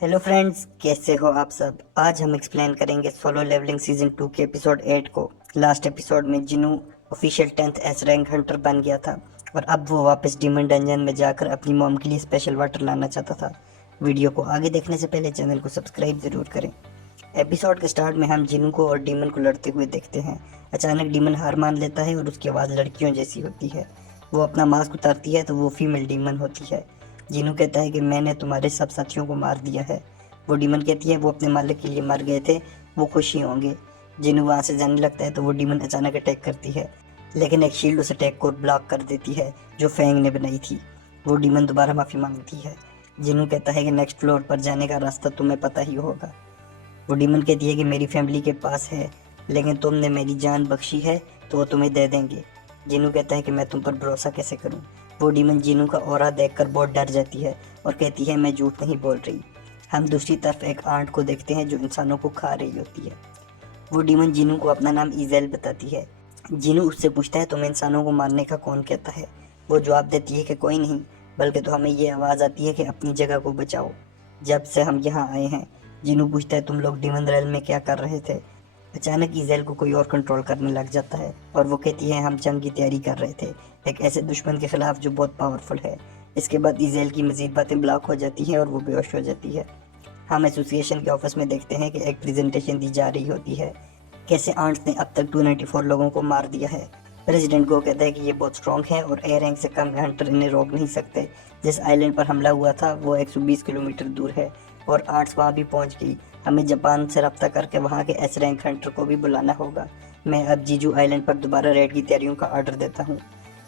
Hello friends, कैसे हो आप सब। आज हम एक्सप्लेन करेंगे सोलो लेवलिंग सीजन 2 के एपिसोड 8 को। लास्ट एपिसोड में Jinu official 10th S rank Hunter बन गया था और अब वो वापस डीमन डंजन में जाकर अपनी मॉम के लिए स्पेशल वाटर लाना चाहता था। वीडियो को आगे देखने से पहले चैनल को सब्सक्राइब जरूर करें। एपिसोड के स्टार्ट में हम जिनू को और डीमन को लड़ते हुए देखते हैं। अचानक डीमन हार मान लेता है और उसकी आवाज़ लड़कियों जैसी होती है। वो अपना मास्क उतारती है तो वो फीमेल डीमन होती है। जिनू कहता है कि मैंने तुम्हारे सब साथियों को मार दिया है। वो डीमन कहती है वो अपने मालिक के लिए मर गए थे, वो खुशी होंगे। जिनू वहाँ से जाने लगता है तो वो डीमन अचानक अटैक करती है, लेकिन एक शील्ड उस अटैक को ब्लॉक कर देती है जो फेंग ने बनाई थी। वो डीमन दोबारा माफ़ी मांगती है। जिनू कहता है कि नेक्स्ट फ्लोर पर जाने का रास्ता तुम्हें पता ही होगा। वो डीमन कहती है कि मेरी फैमिली के पास है, लेकिन तुमने मेरी जान बख्शी है तो वो तुम्हें दे देंगे। जिनू कहता है कि मैं तुम पर भरोसा कैसे करूं। वो डीमन जिनू का ऑरा देखकर बहुत डर जाती है और कहती है मैं झूठ नहीं बोल रही। हम दूसरी तरफ एक आंट को देखते हैं जो इंसानों को खा रही होती है। वो डीमन जिनू को अपना नाम इजेल बताती है। जिनू उससे पूछता है तुम्हें इंसानों को मारने का कौन कहता है। वो जवाब देती है कि कोई नहीं, बल्कि तो हमें ये आवाज़ आती है कि अपनी जगह को बचाओ। जब से हम यहाँ आए हैं। जिनू पूछता है तुम लोग डीमन रेल में क्या कर रहे थे। अचानक इजेल को कोई और कंट्रोल करने लग जाता है और वो कहती है हम जंग की तैयारी कर रहे थे, एक ऐसे दुश्मन के खिलाफ जो बहुत पावरफुल है। इसके बाद इजेल की मजीद बातें ब्लॉक हो जाती हैं और वो बेहोश हो जाती है। हम एसोसिएशन के ऑफिस में देखते हैं कि एक प्रेजेंटेशन दी जा रही होती है, कैसे आंट्स ने अब तक 294 लोगों को मार दिया है। प्रेसिडेंट गो कहता है कि ये बहुत स्ट्रॉन्ग है और ए रैंक से कम हंटर इन्हें रोक नहीं सकते। जिस आइलैंड पर हमला हुआ था वो 120 किलोमीटर दूर है और आर्ट्स वहाँ भी पहुँच गई। हमें जापान से रब्ता करके वहाँ के एस रैंक हंटर को भी बुलाना होगा। मैं अब जीजू आइलैंड पर दोबारा रेड की तैयारियों का ऑर्डर देता हूँ।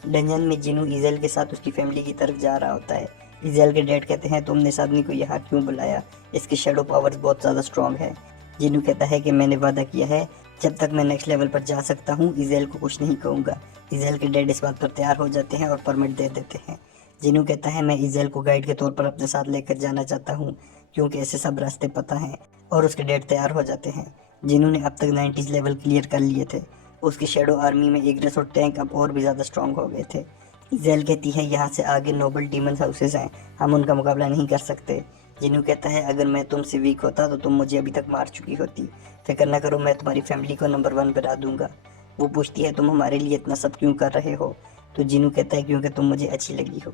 डंजन में जिनू इजेल के साथ उसकी फैमिली की तरफ जा रहा होता है। इजेल के डैड कहते हैं तुमने इस आदमी को यहाँ क्यों बुलाया, इसकी शेडो पावर्स बहुत ज़्यादा स्ट्रॉन्ग है। जिनू कहता है कि मैंने वादा किया है जब तक मैं नेक्स्ट लेवल पर जा सकता हूँ इजेल को कुछ नहीं कहूँगा। इजेल के डैड इस बात पर तैयार हो जाते हैं और परमिट दे देते हैं। जिनू कहता है मैं इजेल को गाइड के तौर पर अपने साथ लेकर जाना चाहता हूँ क्योंकि ऐसे सब रास्ते पता हैं, और उसके डैड तैयार हो जाते हैं। जिनू ने अब तक 90s लेवल क्लियर कर लिए थे। उसकी शेडो आर्मी में इग्रेस और टैंक अब और भी ज़्यादा स्ट्रॉन्ग हो गए थे। इजेल कहती है यहाँ से आगे नोबल डीमन हाउसेस हैं, हम उनका मुकाबला नहीं कर सकते। जिनू कहता है अगर मैं तुमसे वीक होता तो तुम मुझे अभी तक मार चुकी होती। फिक्र न करो, मैं तुम्हारी फैमिली को नंबर 1 बना दूंगा। वो पूछती है तुम हमारे लिए इतना सब क्यों कर रहे हो। तो जिनू कहता है क्योंकि तुम मुझे अच्छी लगी हो।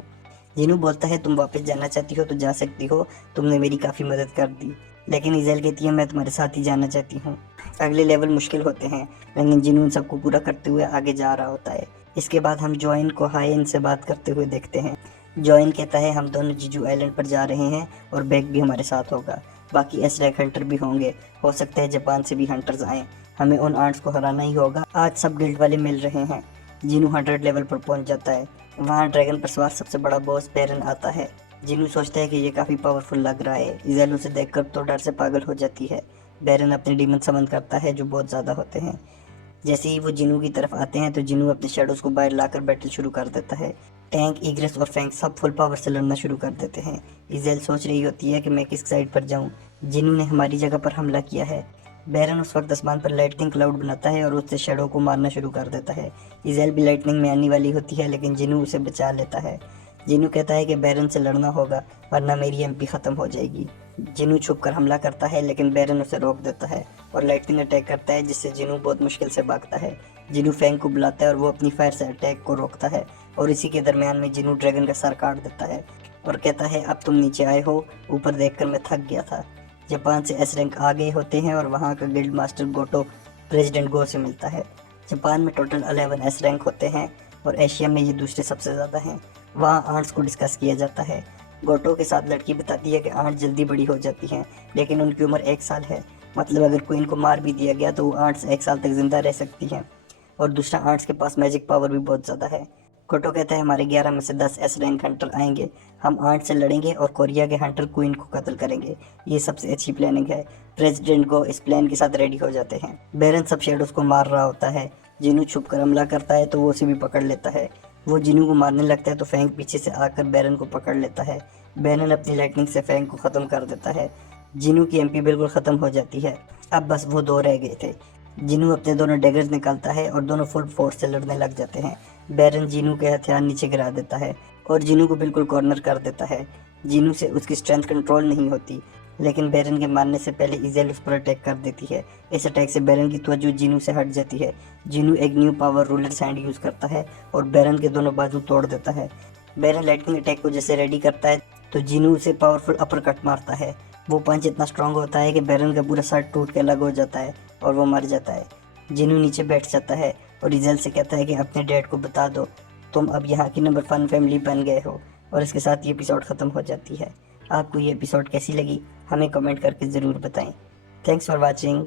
जिनू बोलता है तुम वापस जाना चाहती हो तो जा सकती हो, तुमने मेरी काफ़ी मदद कर दी। लेकिन इजेल कहती है मैं तुम्हारे साथ ही जाना चाहती हूँ। अगले लेवल मुश्किल होते हैं, लेकिन जिनू इन सबको पूरा करते हुए आगे जा रहा होता है। इसके बाद हम जॉइन को हाइन से बात करते हुए देखते हैं। जॉइन कहता है हम दोनों जीजू आइलैंड पर जा रहे हैं और बैग भी हमारे साथ होगा, बाकी एस रैंक हंटर भी होंगे, हो सकता है जापान से भी हंटर्स आएँ। हमें उन आर्ट्स को हराना ही होगा। आज सब गिल्ड वाले मिल रहे हैं। जिनू 100 लेवल पर पहुंच जाता है। वहाँ ड्रैगन पर सवार सबसे बड़ा बॉस बेरन आता है। जिनू सोचता है कि ये काफ़ी पावरफुल लग रहा है। इजेल उसे देखकर तो डर से पागल हो जाती है। बेरन अपने डीमन समन करता है जो बहुत ज़्यादा होते हैं। जैसे ही वो जिनू की तरफ आते हैं तो जिनू अपने शेडोज को बाहर लाकर बैटल शुरू कर देता है। टैंक, इग्रेस और फैंक सब फुल पावर से लड़ना शुरू कर देते हैं। इजेल सोच रही होती है कि मैं किस साइड पर जाऊं। जिनू ने हमारी जगह पर हमला किया है। बैरन उस वक्त आसमान पर लाइटनिंग क्लाउड बनाता है और उससे शेडो को मारना शुरू कर देता है। इजेल भी लाइटनिंग में आने वाली होती है, लेकिन जिनू उसे बचा लेता है। जिनू कहता है कि बैरन से लड़ना होगा वरना मेरी एमपी ख़त्म हो जाएगी। जिनू छुप कर हमला करता है, लेकिन बैरन उसे रोक देता है और लाइटनिंग अटैक करता है, जिससे जिनू बहुत मुश्किल से भागता है। जिनू फैंग को बुलाता है और वो अपनी फायर से अटैक को रोकता है, और इसी के दरमियान में जिनू ड्रैगन का सर काट देता है और कहता है अब तुम नीचे आए हो, ऊपर देखकर मैं थक गया था। जापान से एस रैंक आ गए होते हैं और वहाँ का गिल्ड मास्टर गोटो प्रेसिडेंट गो से मिलता है। जापान में टोटल 11 एस रैंक होते हैं और एशिया में ये दूसरे सबसे ज़्यादा हैं। वहाँ आर्ट्स को डिस्कस किया जाता है। गोटो के साथ लड़की बताती है कि आर्ट्स जल्दी बड़ी हो जाती हैं, लेकिन उनकी उम्र 1 साल है। मतलब अगर क्वीन को मार भी दिया गया तो वो आर्ट्स 1 साल तक जिंदा रह सकती हैं। और दूसरा, आर्ट्स के पास मैजिक पावर भी बहुत ज़्यादा है। गोटो कहता है हमारे 11 में से 10 एस रैंक हंटर आएंगे, हम आर्ट्स से लड़ेंगे और कोरिया के हंटर क्वीन को कत्ल करेंगे। ये सबसे अच्छी प्लानिंग है। प्रेसिडेंट को इस प्लान के साथ रेडी हो जाते हैं। बेरन सब शेडोज को मार रहा होता है। जिनू छुप कर हमला करता है तो वो उसे भी पकड़ लेता है। वो जिनू को मारने लगता है तो फैंग पीछे से आकर बैरन को पकड़ लेता है। बैरन अपनी लाइटनिंग से फैंग को ख़त्म कर देता है। जिनू की एमपी बिल्कुल ख़त्म हो जाती है। अब बस वो 2 रह गए थे। जिनू अपने दोनों डैगर्स निकालता है और दोनों फुल फोर्स से लड़ने लग जाते हैं। बैरन जिनू के हथियार नीचे गिरा देता है और जिनू को बिल्कुल कॉर्नर कर देता है। जिनू से उसकी स्ट्रेंथ कंट्रोल नहीं होती लेकिन बेरन के मारने से पहले इज़ेल उस पर अटैक कर देती है। इस अटैक से बेरन की तवज्जो जिनू से हट जाती है। जिनू एक new power ruler sand use करता है और बेरन के दोनों बाजू तोड़ देता है। बेरन लाइटनिंग अटैक को जैसे रेडी करता है तो जिनू उसे पावरफुल अपर कट मारता है। वो पंच इतना स्ट्रांग होता है कि बेरन का पूरा सर टूट के अलग हो जाता है और वो मर जाता है। जिनू नीचे बैठ जाता है और इज़ेल से कहता है कि अपने डैड को बता दो, तुम अब यहाँ की नंबर 1 फैमिली बन गए हो। और इसके साथ ये एपिसोड ख़त्म हो जाती है। आपको ये एपिसोड कैसी लगी हमें कमेंट करके ज़रूर बताएं। Thanks for watching.